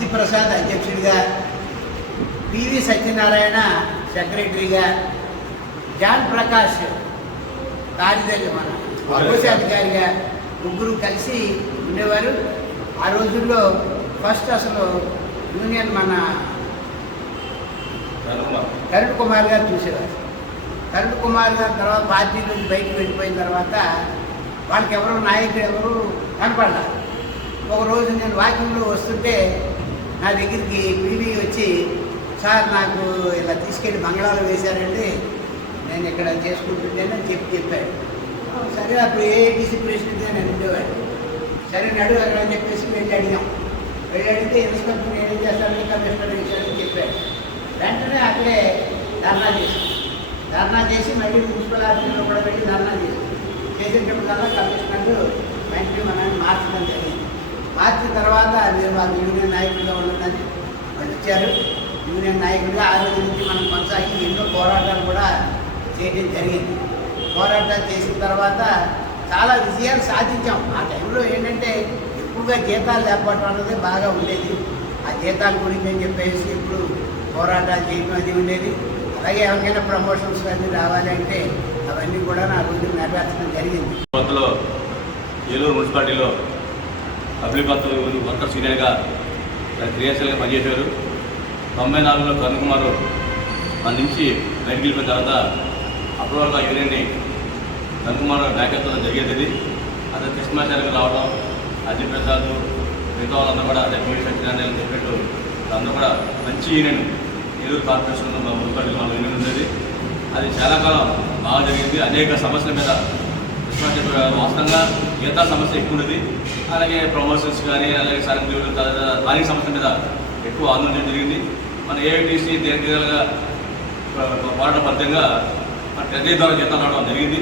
అధ్యక్షుడిగా పివి సత్యనారాయణ సెక్రటరీగా జాన్ ప్రకాష్ కార్యదర్శి మన అధికారిగా ముగ్గురు కలిసి ఉండేవారు. ఆ రోజుల్లో ఫస్ట్ అసలు యూనియన్ మన కరుణ్ కుమార్ గారు చూసేవారు. కరుణ్ కుమార్ గారు తర్వాత పార్టీ నుంచి బయటకు వెళ్ళిపోయిన తర్వాత వాళ్ళకి ఎవరు నాయకులు ఎవరు కనపడారు ఒక రోజు నేను వాకింగ్లో వస్తుంటే నా దగ్గరికి పీవీ వచ్చి సార్ నాకు ఇలా తీసుకెళ్ళి బంగ్లాలో వేశారండి నేను ఇక్కడ చేసుకుంటుండేనని చెప్పి చెప్పాడు. సరే అప్పుడు ఏఐటీసీ ప్రెసిడెంట్గా నేను ఉండేవాడు. సరే నడు అక్కడ అని చెప్పేసి వెళ్ళి అడిగాం. వెళ్ళి అడిగితే ఇన్స్పెక్టర్ ఏం చేస్తాను కమిషనర్ చేశాడని చెప్పాడు. వెంటనే అక్కడే ధర్నా చేశాం. ధర్నా చేసి మళ్ళీ మున్సిపల్ ఆఫీసులో కూడా వెళ్ళి ధర్నా చేశాం. చేసేటప్పుడల్లా కమిషనర్ వెంటనే మనల్ని మార్చడం జరిగింది. మార్చిన తర్వాత మీరు మాకు యూనియన్ నాయకుడిగా ఉండదని వాళ్ళు యూనియన్ నాయకుడిగా ఆ రోజు నుంచి మనం కొనసాగి ఎన్నో పోరాటాలు కూడా చేయడం జరిగింది. పోరాటాలు చేసిన తర్వాత చాలా విజయాలు సాధించాం. ఆ టైంలో ఏంటంటే ఎక్కువగా జీతాలు లేకపోవడం అన్నది బాగా ఉండేది. ఆ జీతాల గురించి అని చెప్పేసి ఇప్పుడు పోరాటాలు చేయడం అది ఉండేది. అలాగే ఎవరికైనా ప్రమోషన్స్ అన్నీ రావాలి అంటే అవన్నీ కూడా నా రోజు నెరవేర్చడం జరిగింది. ఏలూరు మున్సిపాలిటీలో పబ్లిక్ వర్క్ వర్కర్ సీనియర్గా క్రియాశీలంగా పనిచేశారు. తొంభై నాలుగులో కరుణ్ కుమార్ మన నుంచి బయటికి వెళ్ళిపోయిన తర్వాత అప్పటి వరకు ఆ యూనియన్ని కరుణ్ కుమార్ నాయకత్వంలో జరిగేది. అతను కృష్ణాచార్యగా రావడం అజయ్ ప్రసాద్ మిగతా వాళ్ళందరూ కూడా అదే పోలీస్ సత్యనారాయణ చెప్పినట్టు అందరూ కూడా మంచి యూనియన్. ఏలూరు కార్పొరేషన్ మున్సిపాలిటీలో వాళ్ళ యూనియన్ ఉండేది. అది చాలా కాలం బాగా జరిగింది. అనేక సమస్యల మీద వాస్తవంగా మిగతా సమస్య ఎక్కువ ఉన్నది అలాగే ప్రమోషన్స్ కానీ అలాగే సరంజీవులు స్థానిక సమస్య మీద ఎక్కువ ఆందోళన జరిగింది. మన ఏఐటీసీ దీర్ఘకాలుగా మన ప్రతి ద్వారా జీతాలు రావడం జరిగింది.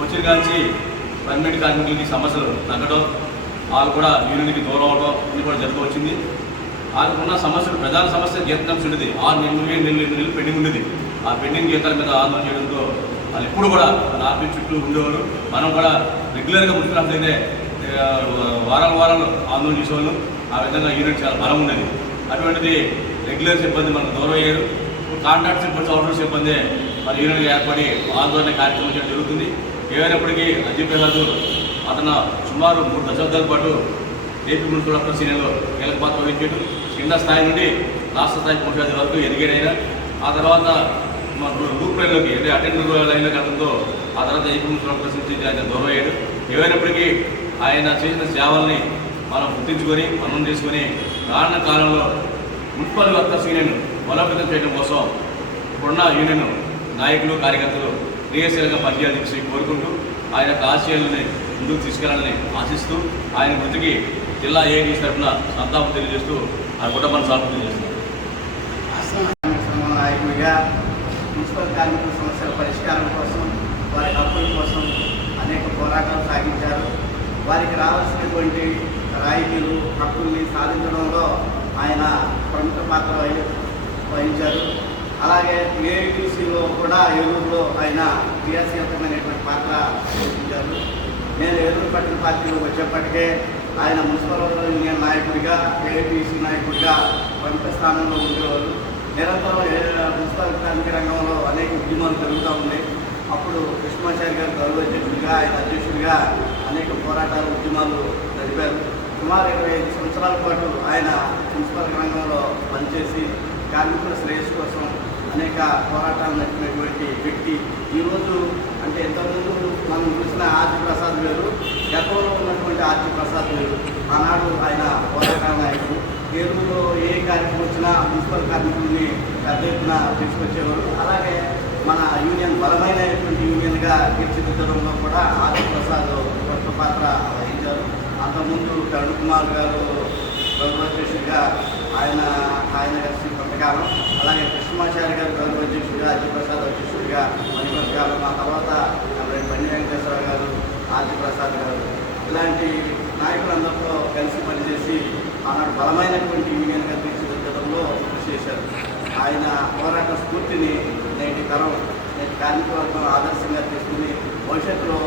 వచ్చిన కాంచి పర్మనెంట్ కార్మికులకి సమస్యలు తగ్గడం వాళ్ళు కూడా యూనియన్కి దూరం అవడం ఇది కూడా జరుగుతూ వచ్చింది. వాళ్ళకు ఉన్న సమస్యలు ప్రధాన సమస్య జీతం ఉండేది. ఆరు నెలలు ఏడు నెలలు ఎనిమిది నెలలు పెండింగ్ ఉండేది. ఆ పెండింగ్ జీతాల మీద ఆందోళన చేయడంతో వాళ్ళు ఎప్పుడు కూడా మన ఆఫీస్ చుట్టూ ఉండేవారు మనం కూడా రెగ్యులర్గా మున్సిపల్ వారాల వారాలు ఆందోళన చేసేవాళ్ళు. ఆ విధంగా యూనిట్ చాలా బలం ఉండేది అటువంటిది రెగ్యులర్ సిబ్బంది మనకు దూరం అయ్యారు. కాంట్రాక్ట్ సిబ్బంది అవుట్డోర్ సిబ్బంది మన యూనిట్గా ఏర్పడి ఆందోళన కార్యక్రమం చేయడం జరుగుతుంది. ఏమైనప్పటికీ అజయ్ ప్రసాద్ అతను సుమారు మూడు దశాబ్దాల పాటు ఏపీ మున్సిపల్ అసోసియేషన్లో కీలక పాత్ర వహించాడు. కింద స్థాయి నుండి రాష్ట్ర స్థాయి ముఖ్యాధికారి వరకు ఎదిగాడైనా ఆ తర్వాత మన గ్రూప్ లైన్లోకి అంటే అటెండర్ లైన్లోకి వెళ్ళడంతో ఆ తర్వాత ఏపీ మున్సిపల్ ఆయన దూరం అయ్యాడు ఏమైనప్పటికీ ఆయన చేసిన సేవల్ని మనం గుర్తించుకొని మనం చేసుకొని రానున్న కాలంలో మున్సిపల్ వర్కర్స్ యూనియన్ బలోపేతం చేయడం కోసం ఇప్పుడున్న యూనియన్ నాయకులు కార్యకర్తలు క్రియాశీలంగా పనిచేయాలని చెప్పి కోరుకుంటూ ఆయన యొక్క ఆశయాలని ముందుకు తీసుకెళ్ళాలని ఆశిస్తూ ఆయన మృతికి జిల్లా ఏడీ తరఫున సంతాపం తెలియజేస్తూ ఆ కుటుంబాన్ని సాగు తెలియజేస్తున్నాం నాయకుడిగా మున్సిపల్ కార్మికుల సమస్యల పరిష్కారం కోసం వారి హక్కుల కోసం అనేక పోరాటాలు సాగించారు. వారికి రావాల్సినటువంటి రాయితీలు హక్కుల్ని సాధించడంలో ఆయన ప్రముఖ పాత్ర వహించారు. అలాగే ఏఐటీసీలో కూడా ఏలూరులో ఆయన క్రియాశీలకమైనటువంటి పాత్ర పోషించారు నేను ఏలూరు పట్టిన పార్టీలో వచ్చేప్పటికే ఆయన మున్సిపల్ యూనియన్ నాయకుడిగా ఏఐటీసీ నాయకుడిగా ప్రముఖ స్థానంలో ఉండేవారు. నిరంతరం ఏ- మున్సిపల్ కార్మిక రంగంలో అనేక ఉద్యమాలు జరుగుతూ ఉన్నాయి అప్పుడు కృష్ణాచారి గారు గౌరవ అధ్యక్షుడిగా ఆయన అధ్యక్షుడిగా అనేక పోరాటాలు ఉద్యమాలు జరిపారు సుమారు ఇరవై ఐదు సంవత్సరాల పాటు ఆయన మున్సిపల్ రంగంలో పనిచేసి కార్మికుల శ్రేయస్సు కోసం అనేక పోరాటాలు నడిపినటువంటి వ్యక్తి. ఈరోజు అంటే ఇంతకుముందు మనం చూసిన ఆర్జీ ప్రసాద్ గారు గతంలో ఉన్నటువంటి ఆర్జీ ప్రసాద్ గారు ఆనాడు ఆయన పోరాట నాయకుడు. ఏలూరులో ఏ కార్యక్రమం వచ్చినా మున్సిపల్ కార్మికుల్ని పెద్ద ఎత్తున తీసుకొచ్చేవారు. అలాగే మన యూనియన్ బలమైనటువంటి యూనియన్గా తీర్చిదిద్దడంలో కూడా ఆర్జీ ప్రసాద్ గొప్ప పాత్ర వహించారు. అంతకుముందు కరుణ్ కుమార్ గారు గౌరవ అధ్యక్షుడిగా ఆయన ఆయన కలిసి కొంతకాలం అలాగే కృష్ణమాచారి గారు గౌరవాధ్యక్షుడిగా అజయ్ ప్రసాద్ అధ్యక్షుడిగా మరి కొంతకాలం ఆ తర్వాత మరి బండి వెంకటేశ్వర గారు ఆర్జీ ప్రసాద్ గారు. ఇలాంటి నాయకులందరితో కలిసి పనిచేసి ఆనాడు బలమైనటువంటి యూనియన్గా తీర్చిదిద్దడంలో కృషి చేశారు. ఆయన పోరాట స్ఫూర్తిని నేటి తరం నేటి కార్మిక వర్గం ఆదర్శంగా తీసుకుని భవిష్యత్తులో